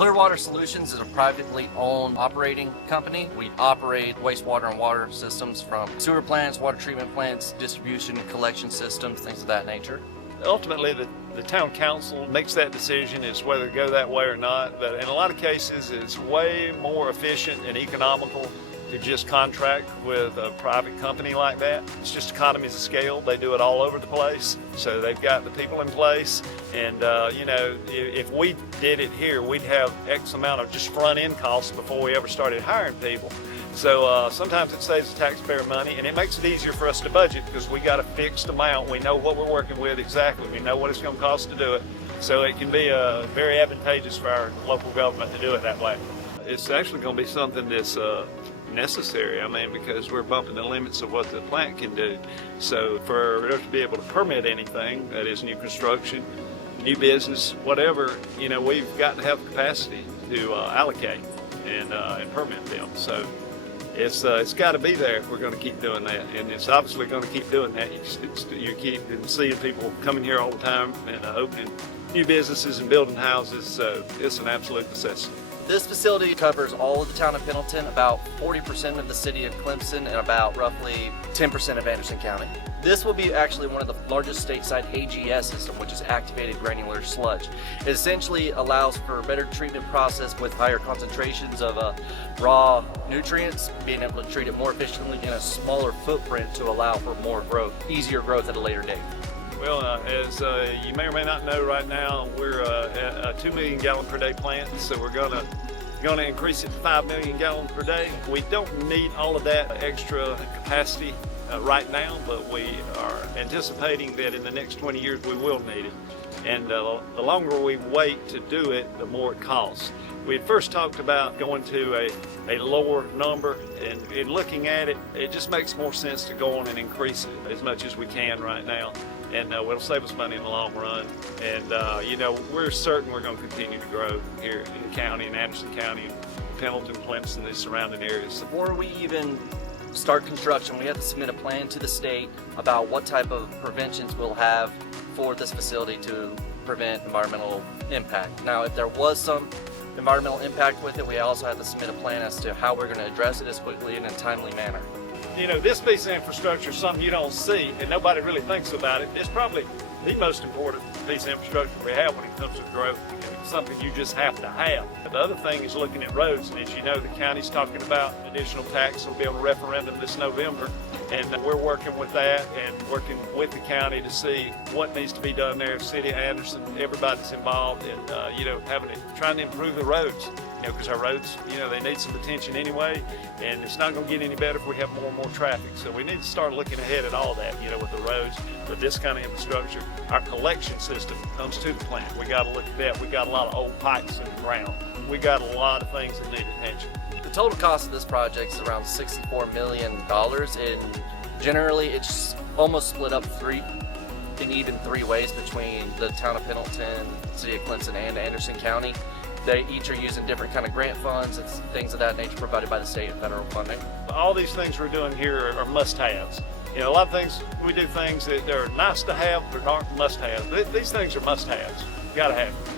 Clearwater Solutions is a privately owned operating company. We operate wastewater and water systems from sewer plants, water treatment plants, distribution and collection systems, things of that nature. Ultimately, the town council makes that decision as whether to go that way or not, but in a lot of cases it's way more efficient and economical to just contract with a private company like that. It's just economies of scale. They do it all over the place. So they've got the people in place, and you know, if we did it here, we'd have X amount of just front-end costs before we ever started hiring people. So sometimes it saves the taxpayer money, and it makes it easier for us to budget because we got a fixed amount. We know what we're working with exactly. We know what it's going to cost to do it. So it can be very advantageous for our local government to do it that way. It's actually going to be something that's necessary, I mean, because we're bumping the limits of what the plant can do. So for us to be able to permit anything, that is new construction, new business, whatever, you know, we've got to have the capacity to allocate and permit them. So it's got to be there if we're going to keep doing that, and it's obviously going to keep doing that. You keep seeing people coming here all the time and opening new businesses and building houses, so it's an absolute necessity. This facility covers all of the town of Pendleton, about 40% of the city of Clemson, and about roughly 10% of Anderson County. This will be actually one of the largest stateside AGS system, which is activated granular sludge. It essentially allows for a better treatment process with higher concentrations of raw nutrients, being able to treat it more efficiently in a smaller footprint to allow for more growth, easier growth at a later date. Well, as you may or may not know, right now we're at a 2 million gallon per day plant, so we're going to increase it to 5 million gallons per day. We don't need all of that extra capacity right now, but we are anticipating that in the next 20 years we will need it. And the longer we wait to do it, the more it costs. We had first talked about going to a lower number, and in looking at it, it just makes more sense to go on and increase it as much as we can right now. And it'll save us money in the long run. And you know, we're certain we're going to continue to grow here in the county, in Anderson County, Pendleton-Clemson, and the surrounding areas. Before we even start construction, we have to submit a plan to the state about what type of preventions we'll have for this facility to prevent environmental impact. Now, if there was some environmental impact with it, we also have to submit a plan as to how we're going to address it as quickly and in a timely manner. You know, this piece of infrastructure is something you don't see, and nobody really thinks about it. It's probably the most important piece of infrastructure we have when it comes to growth. It's something you just have to have. The other thing is looking at roads, and as you know, the county's talking about additional tax. Will be on a referendum this November, and we're working with that and working with the county to see what needs to be done there. City of Anderson, everybody's involved in, you know, trying to improve the roads. You know, because our roads, you know, they need some attention anyway, and it's not going to get any better if we have more and more traffic. So we need to start looking ahead at all that, you know, with the roads, with this kind of infrastructure. Our collection system comes to the plant. We got to look at that. We got a lot of old pipes in the ground. We got a lot of things that need attention. The total cost of this project is around $64 million, and generally it's almost split up in even three ways between the town of Pendleton, city of Clemson, and Anderson County. They each are using different kind of grant funds and things of that nature provided by the state and federal funding. All these things we're doing here are must-haves. You know, a lot of things, we do things that are nice to have, but aren't must-haves. These things are must-haves. You gotta have them.